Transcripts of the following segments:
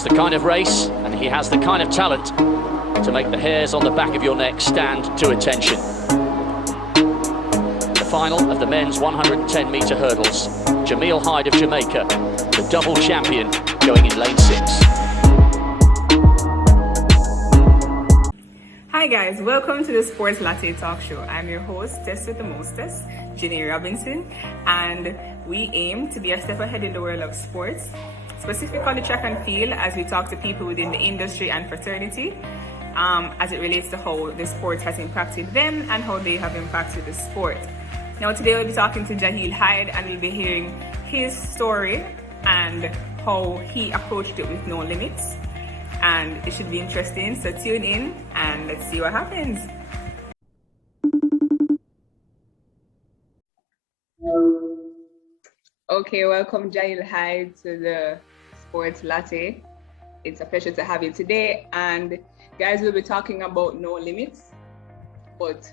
It's the kind of race, and he has the kind of talent to make the hairs on the back of your neck stand to attention. The final of the men's 110-metre hurdles. Jaheel Hyde of Jamaica, the double champion, going in lane 6. Hi guys, welcome to the Sports Latte Talk Show. I'm your host, Tess with the Mostess, Ginny Robinson, and we aim to be a step ahead in the world of sports, specifically track and field, as we talk to people within the industry and fraternity, as it relates to how the sport has impacted them and how they have impacted the sport. Now today we'll be talking to Jaheel Hyde, and we'll be hearing his story and how he approached it with no limits. And it should be interesting, so tune in and let's see what happens. Okay, welcome Jaheel Hyde to the Sports Latte. It's a pleasure to have you today. And guys, we'll be talking about no limits, but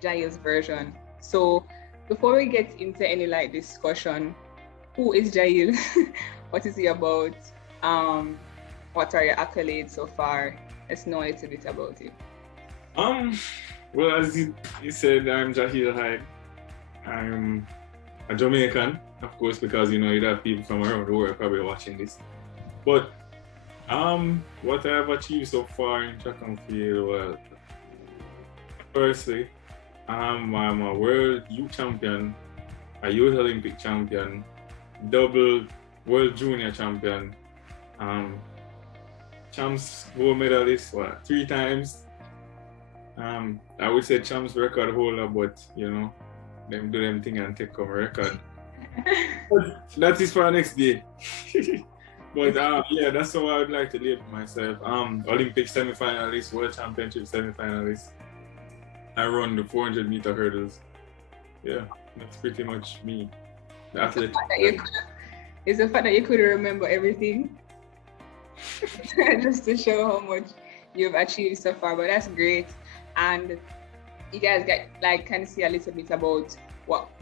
Jaheel's version. So before we get into any discussion, who is Jaheel? What is he about? What are your accolades so far? Let's know a little bit about you. Well, as you said, I'm Jaheel Hyde. I'm a Jamaican, of course, because you'd have people from around the world probably watching this. But what I've achieved so far in track and field, well, firstly, I'm a world youth champion, a youth Olympic champion, double world junior champion, champs gold medalist, 3 times. I would say champs record holder, but them do them thing and take home record. But that is for our next day. But yeah, that's how I would like to label myself. Olympic semi-finalist, world championship semi-finalist. I run the 400-meter hurdles. Yeah, that's pretty much me. The athlete. It's the fact that you couldn't remember everything. Just to show how much you've achieved so far, but that's great. And you guys can see a little bit about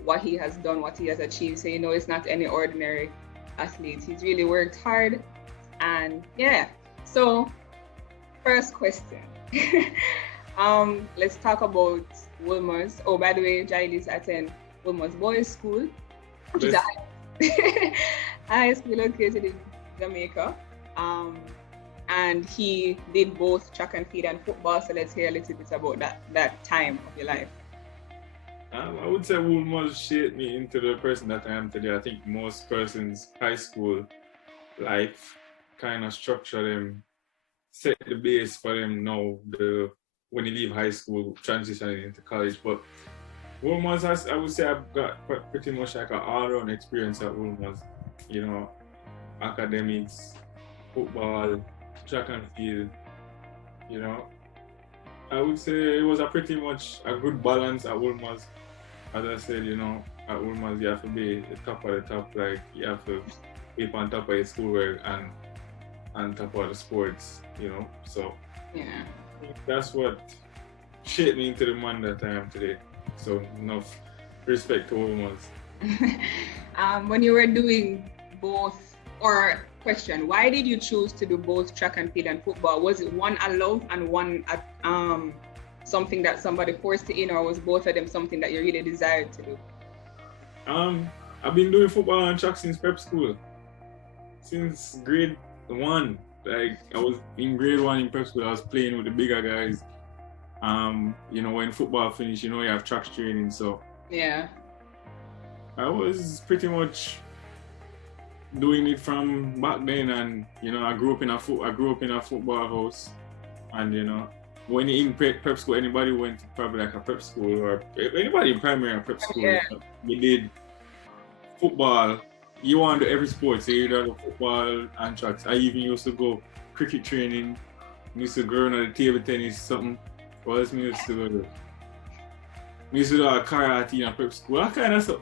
what he has done, what he has achieved. So it's not any ordinary athlete. He's really worked hard. And yeah, so first question. Let's talk about Wolmer's. Oh, by the way, Jaheel is attending Wolmer's Boys School, which is a high school located in Jamaica. And he did both track and field and football. So let's hear a little bit about that time of your life. I would say Wolmer's shaped me into the person that I am today. I think most persons' high school life kind of structure them, set the base for them now, when you leave high school, transitioning into college. But Wolmer's, I would say I've got pretty much like an all-round experience at Wolmer's. Academics, football, track and field, I would say it was pretty much a good balance at Wolmer's. As I said, at Wolmer's you have to be the top of the top, you have to keep on top of your schoolwork and top of the sports, so yeah, that's what shaped me into the man that I am today. So enough respect to Wolmer's. When you were doing both, or question, why did you choose to do both track and field and football? Was it one a love and one something that somebody forced you in, or was both of them something that you really desired to do? I've been doing football and track since prep school, since grade 1. I was in grade 1 in prep school. I was playing with the bigger guys. When football finished, you have track training, so yeah, I was pretty much doing it from back then. And I grew up in a football house, and when you're in prep school, anybody went to probably a prep school, or anybody in primary and prep school, yeah. You did football. You want to do every sport, so you do football and tracks. I even used to go cricket training, used to go on the table tennis, something. What else used to go do? We used to do a karate in a prep school, that kind of stuff.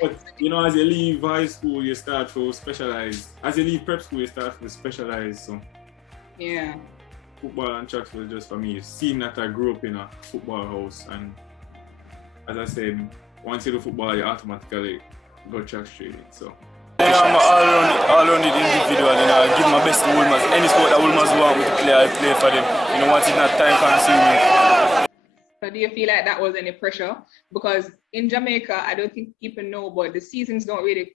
But as you leave high school, you start to specialize. As you leave prep school, you start to specialize. So yeah, football and track was just for me. Seeing that I grew up in a football house, and as I said, once you do football, you automatically go track training. So Yeah, I'm all around the individual, I give my best to Wolmers. Any sport that Wolmers want me to play, I play for them. Once it's not time consuming. So do you feel like that was any pressure? Because in Jamaica, I don't think people know, but the seasons don't really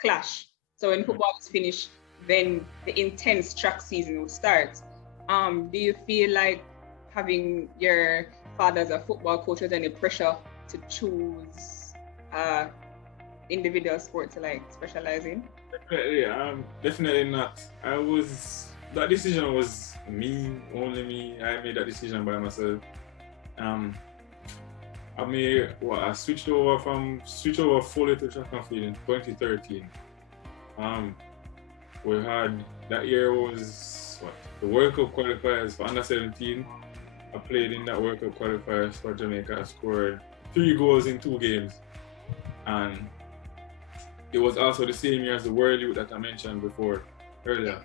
clash. So when football is finished, then the intense track season will start. Do you feel like having your father as a football coach was any pressure to choose individual sport to like specialize in? Definitely not. That decision was only me. I made that decision by myself. I switched over fully to track and field in 2013. We had, that year was the World Cup qualifiers for under 17. I played in that World Cup qualifiers for Jamaica. I scored 3 goals in 2 games. And it was also the same year as the World Youth that I mentioned earlier.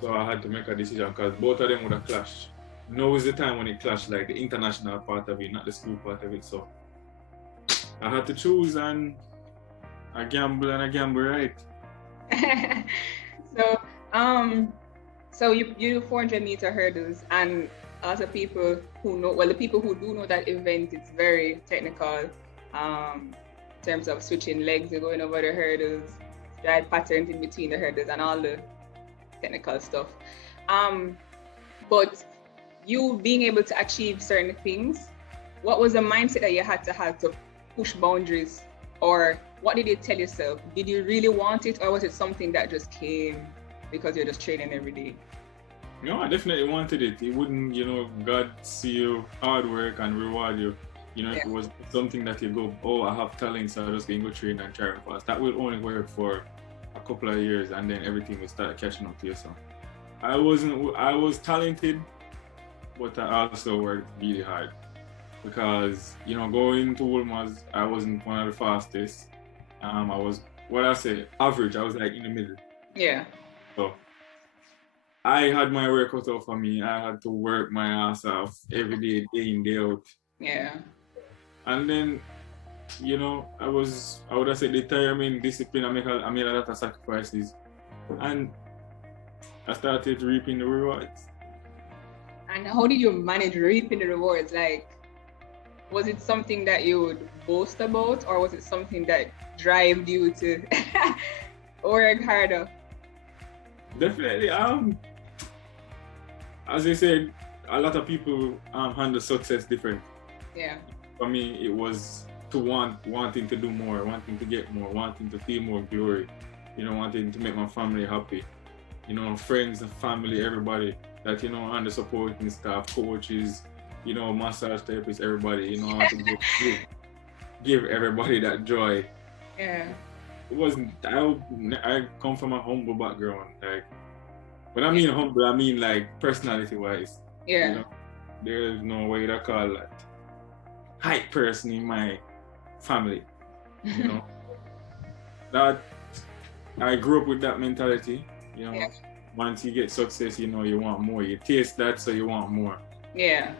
So I had to make a decision because both of them would have clashed. Now is the time when it clashed, like the international part of it, not the school part of it. So I had to choose, and I gamble right. So you do 400-meter hurdles, and as a people who know, the people who do know that event, it's very technical in terms of switching legs, you're going over the hurdles, stride patterns in between the hurdles, and all the technical stuff. But you being able to achieve certain things, what was the mindset that you had to push boundaries? Or what did you tell yourself? Did you really want it, or was it something that just came because you're just training every day? No, I definitely wanted it. It wouldn't, God see your hard work and reward you. If it was something that you go, oh, I have talent, so I'm just going to go train and try fast. That will only work for a couple of years, and then everything will start catching up to yourself. I was talented, but I also worked really hard because, going to Wolmers, I wasn't one of the fastest. I was, average. I was like in the middle. Yeah. So I had my work cut out for me. I had to work my ass off every day, day in, day out. Yeah. And then, I would have said determined, discipline. I made a lot of sacrifices. And I started reaping the rewards. And how did you manage reaping the rewards? Like, was it something that you would boast about, or was it something that drove you to work harder? Definitely. As I said, a lot of people handle success different. Yeah. For me, it was to wanting to do more, wanting to get more, wanting to feel more glory. Wanting to make my family happy. Friends and family, everybody that, and the supporting staff, coaches, massage therapists, everybody, I want to give everybody that joy. Yeah. It wasn't, I come from a humble background. Like, when I mean humble, I mean like personality wise. Yeah. There's no way to call that hype person in my family. That I grew up with that mentality. Yeah. Once you get success, you want more. You taste that, so you want more. Yeah.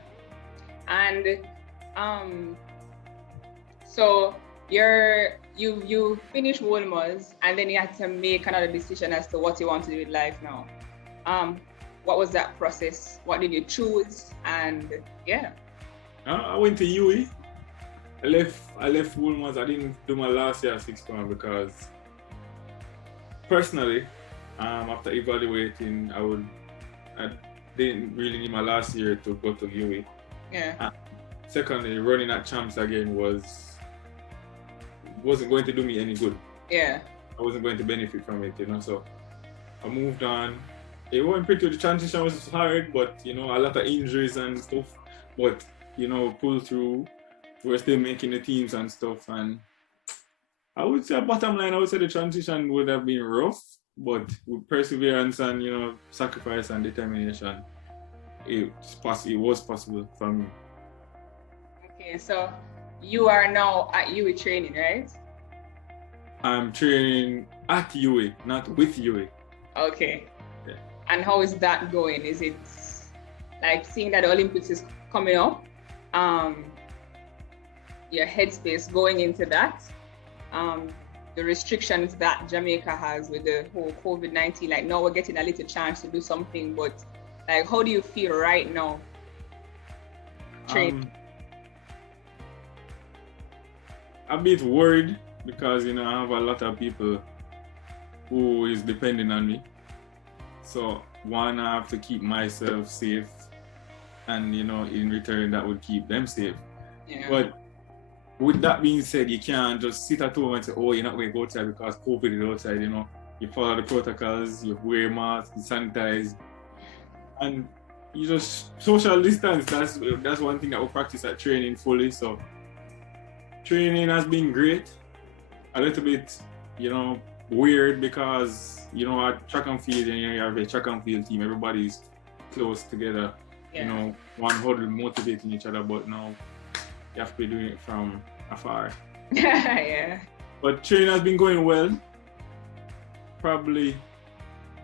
And so you finished Wolmers, and then you had to make another decision as to what you want to do with life now. What was that process? What did you choose? And yeah. I went to UE. I left Wolmers. I didn't do my last year 6 months because personally, after evaluating, I didn't really need my last year to go to UE. Yeah. Secondly, running at champs again wasn't going to do me any good. Yeah. I wasn't going to benefit from it, so I moved on. It went pretty, the transition was hard, but a lot of injuries and stuff, but pulled through. We're still making the teams and stuff, and I would say bottom line, I would say the transition would have been rough, but with perseverance and sacrifice and determination, it was possible for me. Okay, so you are now at UE training, right? I'm training at UE, not with UE. Okay. Yeah. And how is that going? Is it like seeing that the Olympics is coming up? Your headspace going into that? the restrictions that Jamaica has with the whole COVID-19. Like now we're getting a little chance to do something, but like how do you feel right now? A bit worried because I have a lot of people who is depending on me. So one, I have to keep myself safe, and in return that would keep them safe. Yeah. But with that being said, you can't just sit at home and say, oh, you're not going to go outside because COVID is outside. You follow the protocols, you wear masks, you sanitize, and you just social distance. That's one thing that we practice at training fully. So training has been great. A little bit, weird because at track and field, you have a track and field team. Everybody's close together. Yeah. One huddle motivating each other. But now you have to be doing it from afar. Yeah. But training has been going well. Probably.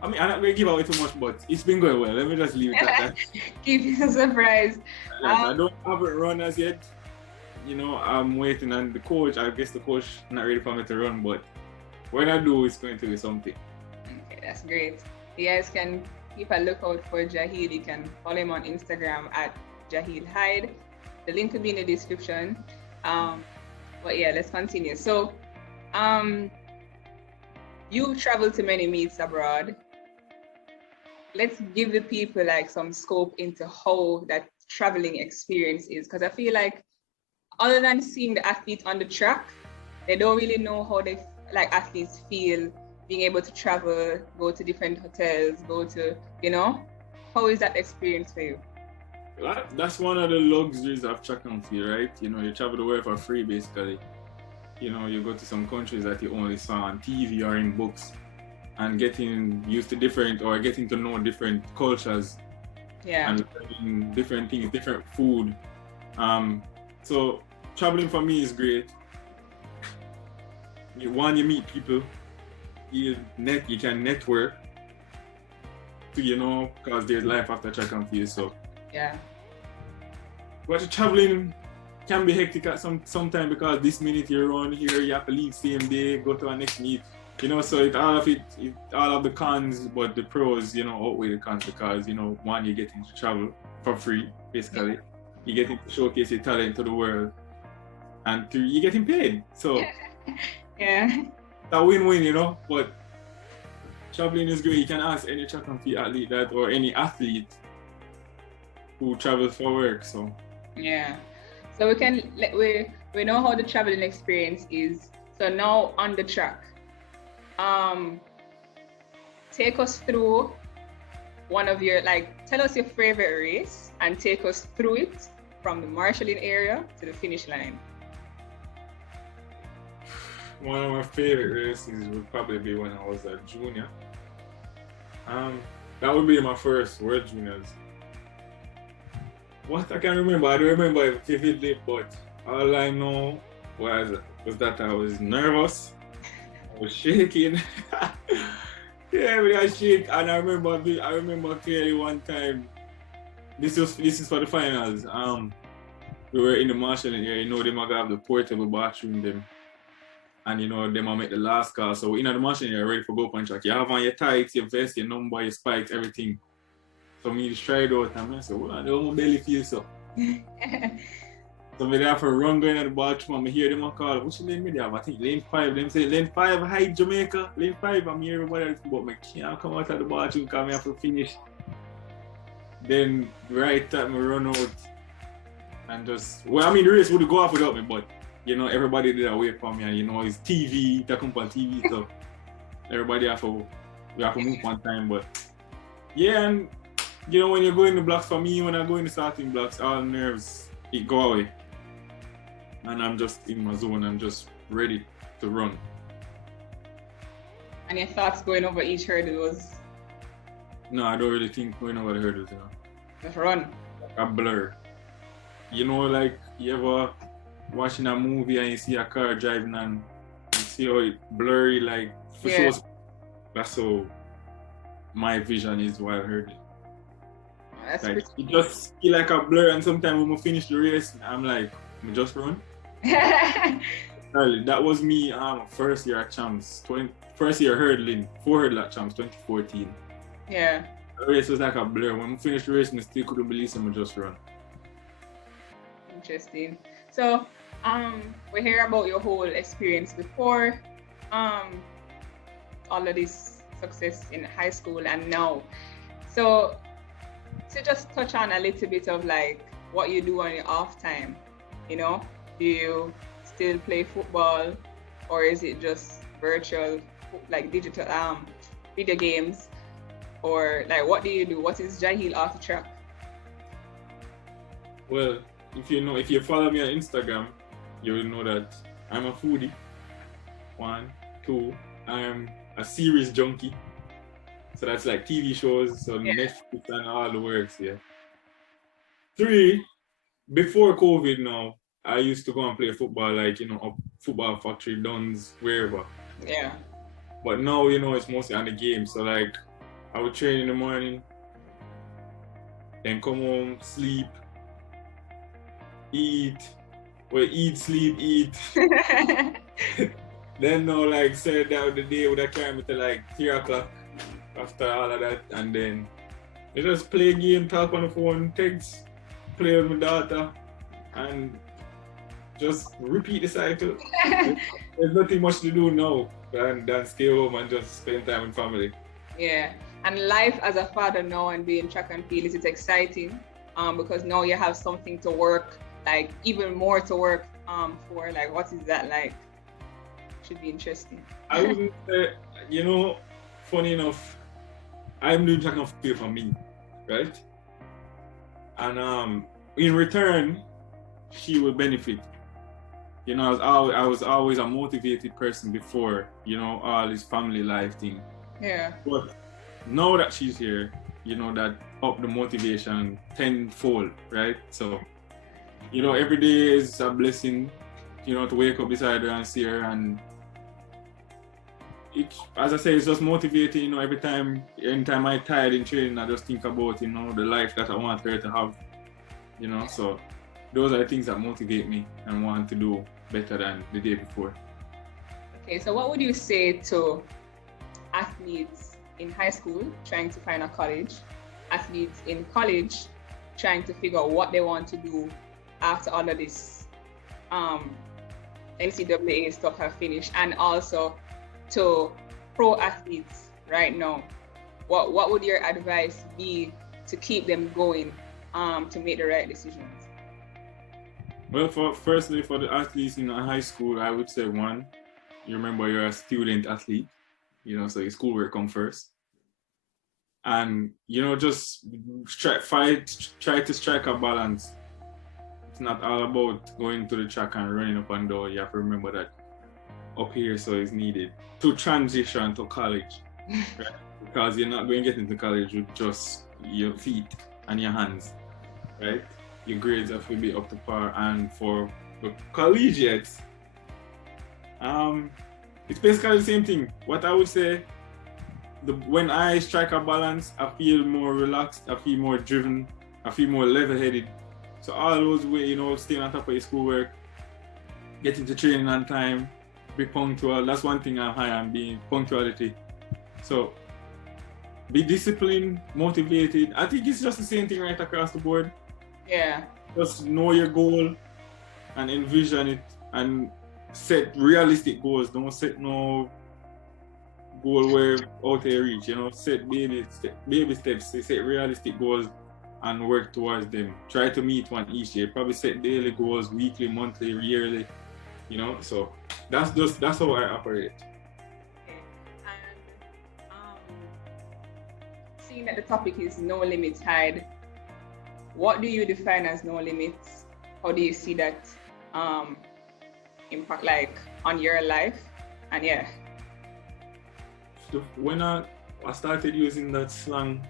I'm not going to give away too much, but it's been going well. Let me just leave it at that. Keep you a surprise. I haven't run as yet. I'm waiting on the coach. I guess the coach not ready for me to run, but when I do, it's going to be something. Okay, that's great. You guys can keep a lookout for Jaheel. You can follow him on Instagram at Jaheel Hyde. The link will be in the description. But yeah, let's continue. So, you've traveled to many meets abroad. Let's give the people like some scope into how that traveling experience is, because I feel like other than seeing the athlete on the track, they don't really know how athletes feel being able to travel, go to different hotels, go to, how is that experience for you? That's one of the luxuries of track and field, right? You travel the world for free, basically. You go to some countries that you only saw on TV or in books, and getting used to getting to know different cultures. Yeah. And learning different things, different food. So traveling for me is great. You meet people, you can network, because there's life after track and field. So yeah. But traveling can be hectic at sometime because this minute you're around here, you have to leave same day, go to our next meet. So all of the cons, but the pros, outweigh the cons because one, you're getting to travel for free, basically. You're getting to showcase your talent to the world, and two, you're getting paid. So yeah, that win-win, But traveling is great. You can ask any track and field athlete that, or any athlete who travels for work. So yeah, so we know how the traveling experience is. So now on the track, take us through one of your tell us your favorite race and take us through it from the marshalling area to the finish line. One of my favorite races would probably be when I was a junior. That would be my first World Juniors. What I can remember, I don't remember it vividly, but all I know was that I was nervous, I was shaking. Yeah, but I shake, and I remember clearly one time. This is for the finals. We were in the marshalling area. They might have the portable bathroom them, and they might make the last call. So in the marshalling area, ready for go up on track. You have on your tights, your vest, your number, your spikes, everything. So me just tried out, and I said, "Well, I don't belly feel so." So me there for a run going at the bathroom, and I hear them call, "What's your lane me there?" I think lane 5. Them say lane 5, Hyde, Jamaica. Lane 5. I'm here everybody else, but I can't come out of the bathroom because I have to finish. Then right time I run out and just the race would go off without me, but everybody did wait for me, and it's TV, that come on TV, so everybody we have to move one time, but yeah. And when you go in the blocks, for me, when I go in the starting blocks, all nerves it go away, and I'm just in my zone. I'm just ready to run. And your thoughts going over each hurdle was? No, I don't really think going over the hurdles. Just run. A blur. Like you ever watching a movie and you see a car driving and you see how it blurry, for sure. That's how my vision is while hurdling. That's it just feel like a blur, and sometimes when we finish the race, I'm like, we just run. early. That was me first year at Champs. First year hurdling, 4 hurdle at Champs, 2014. Yeah. The race was like a blur. When we finished the race, I still couldn't believe someone just run. Interesting. So, we hear about your whole experience before, all of this success in high school and now. So, to just touch on a little bit of like what you do on your off time, you know, do you still play football, or is it just virtual, like digital video games, or like what do you do? What is Jaheel off the track? Well, if you follow me on Instagram, you will know that I'm a foodie. 1, 2, I'm a series junkie. So that's like TV shows, so Netflix and all the works, yeah. 3, before COVID now, I used to go and play football, like, you know, up football factory, Duns, wherever. Yeah. But now, you know, it's mostly on the game. So like, I would train in the morning, then come home, sleep, eat, sleep, eat. Then now, like, say that the day would have climbed to like 3 o'clock after all of that, and then you just play game, talk on the phone, text, play with my daughter, and just repeat the cycle. There's nothing much to do now than stay home and just spend time with family. Yeah, and life as a father now and being track and field, is it exciting? Because now you have something to work, like even more to work for. Like, what is that like? Should be interesting. I wouldn't say, you know, funny enough, I'm doing track and field for me, right? And in return, she will benefit. You know, I was always a motivated person before, you know, all this family life thing. Yeah. But now that she's here, you know, that up the motivation tenfold, right? So, you know, every day is a blessing, you know, to wake up beside her and see her. And it, as I say, it's just motivating, you know, anytime I'm tired in training, I just think about, you know, the life that I want her to have, you know. So those are the things that motivate me and want to do better than the day before. Okay, so what would you say to athletes in high school trying to find a college, athletes in college trying to figure out what they want to do after all of this NCAA stuff have finished, and also to pro athletes right now? What would your advice be to keep them going to make the right decisions? Well, firstly, for the athletes in high school, I would say 1, you remember you're a student athlete, you know, so your schoolwork comes first. And, you know, just try to strike a balance. It's not all about going to the track and running up and down. You have to remember that up here, so it's needed to transition to college, right? Because you're not going to get into college with just your feet and your hands, right? Your grades have to be up to par. And for the collegiates, it's basically the same thing. What I would say, when I strike a balance, I feel more relaxed, I feel more driven, I feel more level-headed. So all those ways, you know, staying on top of your schoolwork, getting to training on time, be punctual. That's one thing I'm high on, being punctuality. So be disciplined, motivated. I think it's just the same thing right across the board. Yeah. Just know your goal and envision it, and set realistic goals. Don't set no goal where out there reach, you know. Set baby steps, set realistic goals and work towards them. Try to meet one each day. Probably set daily goals, weekly, monthly, yearly, you know. So that's how I operate. Okay. And seeing that the topic is no limits, Hyde, what do you define as no limits? How do you see that impact like on your life? And yeah. When I started using that slang,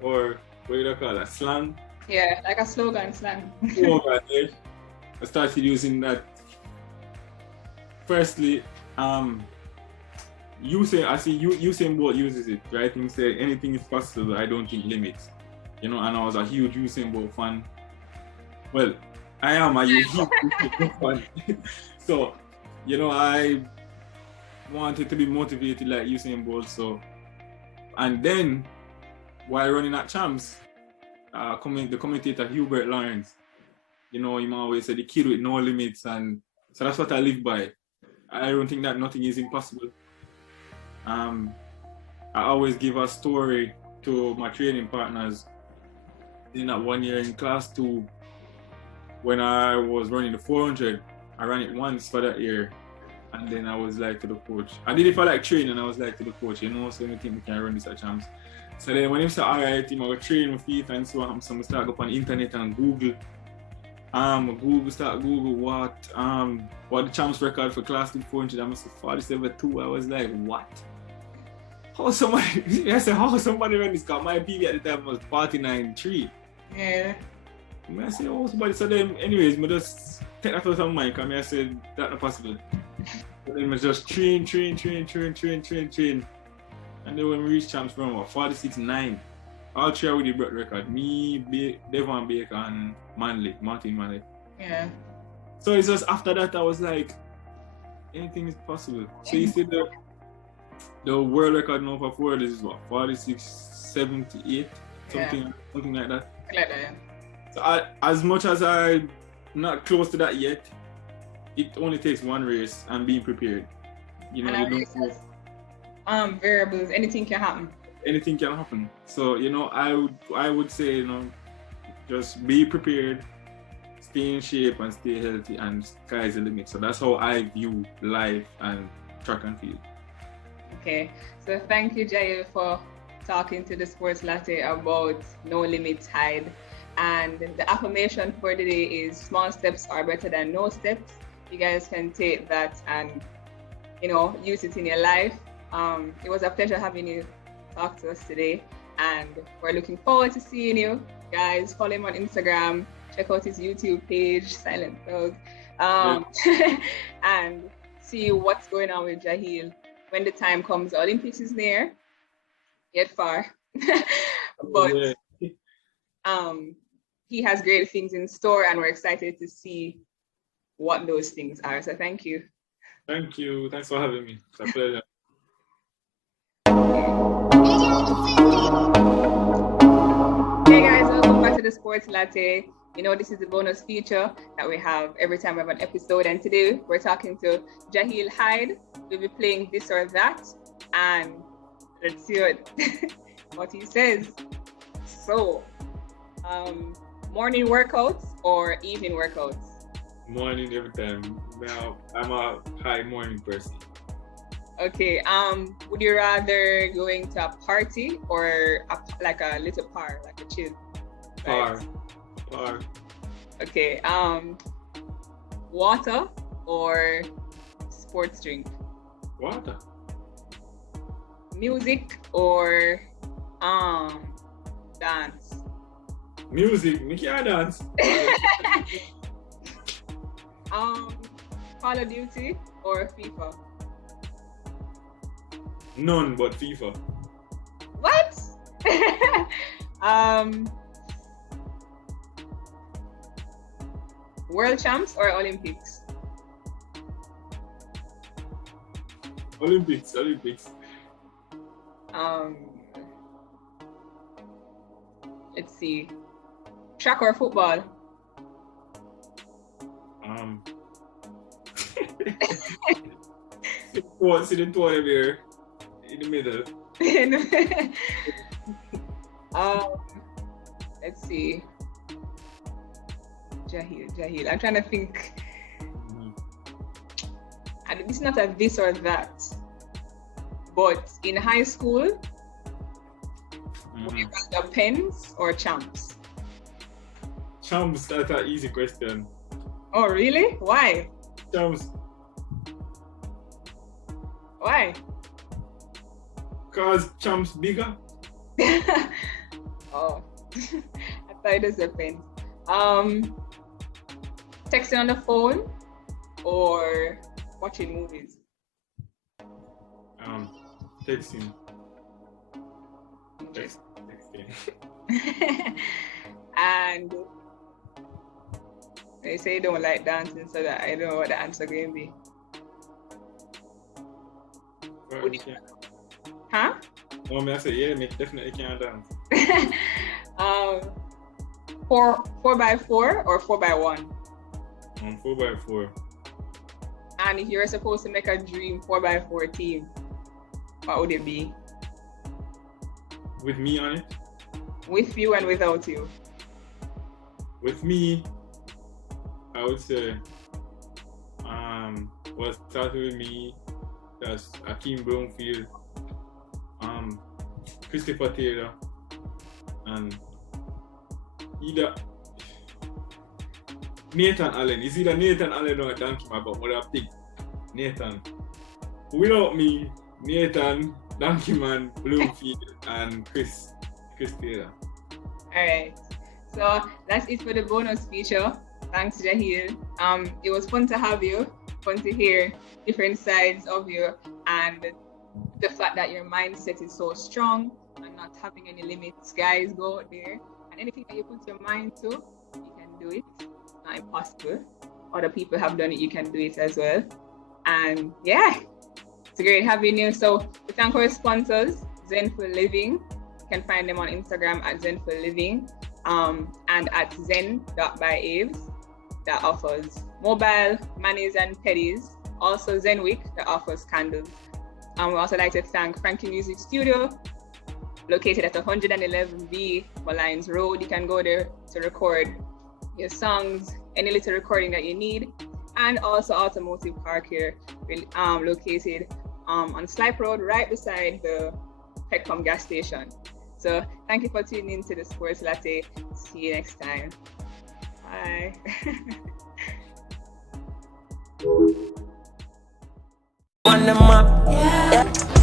or what do you call that, slang? Yeah, like a slogan slang. I started using that. Firstly, Usain Bolt uses it, right? He said anything is possible. I don't think limits. You know, and I was a huge Usain Bolt fan. Well, I am a huge Usain Bolt fan. So, I wanted to be motivated like Usain Bolt. So, and then while running at Champs, the commentator Hubert Lawrence, him always said the kid with no limits, and so that's what I live by. I don't think that nothing is impossible. I always give a story to my training partners. In that 1 year in class 2, when I was running the 400, I ran it once for that year, and then I was like to the coach. I did it for like training, and I was like to the coach, so you think we can run this at Champs. So then when he said, all right, I'm going to train my feet and so on, so I start up on the internet and Google. Google what the Champs record for class 2 400. I must say 47.2. I was like, what? How somebody ran this car? My PB at the time was 49.3. Yeah. I said, oh, somebody. So then, anyways, I just take that out of my mind. I said, that's not possible. So then I just train. And then when we reached Champs, from 46.9. All three with the broke record. Me, Devon Baker, and Martin Manley. Yeah. So it's just after that I was like, anything is possible. So you see the world record now for forward is what, 46.78, something like that. Like that. So as much as I'm not close to that yet, it only takes one race and being prepared. You don't know. Variables, anything can happen. Anything can happen. So I would say just be prepared, stay in shape and stay healthy, and sky's the limit. So that's how I view life and track and field. Okay, so thank you, Jaheel, for talking to the Sports Latte about No Limits Hyde. And the affirmation for today is small steps are better than no steps. You guys can take that and use it in your life. It was a pleasure having you talk to us today, and we're looking forward to seeing you guys. Follow him on Instagram, check out his YouTube page, Silent Dog, and see what's going on with Jaheel when the time comes. The Olympics is near, yet far, but he has great things in store, and we're excited to see what those things are. So thank you. Thank you. Thanks for having me. It's a pleasure. Hey guys, welcome back to the Sports Latte. This is the bonus feature that we have every time we have an episode, and today we're talking to Jaheel Hyde. We'll be playing this or that, and let's see what he says. So, morning workouts or evening workouts? Morning every time. Now I'm a high morning person. Okay, would you rather going to a party or like a little par, like a chill? Par. Okay, water or sports drink? Water. Music or dance? Music, me can't dance. Call of Duty or FIFA? None but FIFA. What? World Champs or Olympics? Olympics. Let's see. Track or football? See the two of them here in the middle. Let's see. Jaheel. I'm trying to think. And it's not a this or that. But in high school, would you rather pens or champs? Champs, that's an easy question. Oh, really? Why? Champs. Why? Because champs bigger. Oh, I thought it was a pen. Texting on the phone or watching movies? Texting. And they say you don't like dancing, so that I don't know what the answer going to be. Well, you can't. Huh? No, me I say yeah, me definitely can't dance. 4x4 or 4x1? 4x4. And if you were supposed to make a dream 4x4 team, what would it be? With me on it? With you and without you? With me, I would say, well, starting with me, that's Akeem Brownfield, Christopher Taylor, and either Nathan Allen. It's either Nathan Allen or Donkey Man, but what I pick Nathan. Without me, Nathan, Donkey Man, Bloomfield, and Chris Taylor. Alright. So that's it for the bonus feature. Thanks, Jaheel. It was fun to have you, fun to hear different sides of you, and the fact that your mindset is so strong and not having any limits. Guys, go out there and anything that you put your mind to, you can do it. It's not impossible. Other people have done it, you can do it as well. And yeah, it's great having you. So we thank our sponsors, Zen for Living. You can find them on Instagram at Zen for Living, and at zen.byaves, that offers mobile, manis and pedis. Also Zenwick, that offers candles. We also like to thank Frankie Music Studio, located at 111B Malines Road. You can go there to record your songs, any little recording that you need. And also Automotive Car Care, located on Slipe Road, right beside the Petcom gas station. So thank you for tuning in to the Sports Latte. See you next time. Bye. On the map, yeah.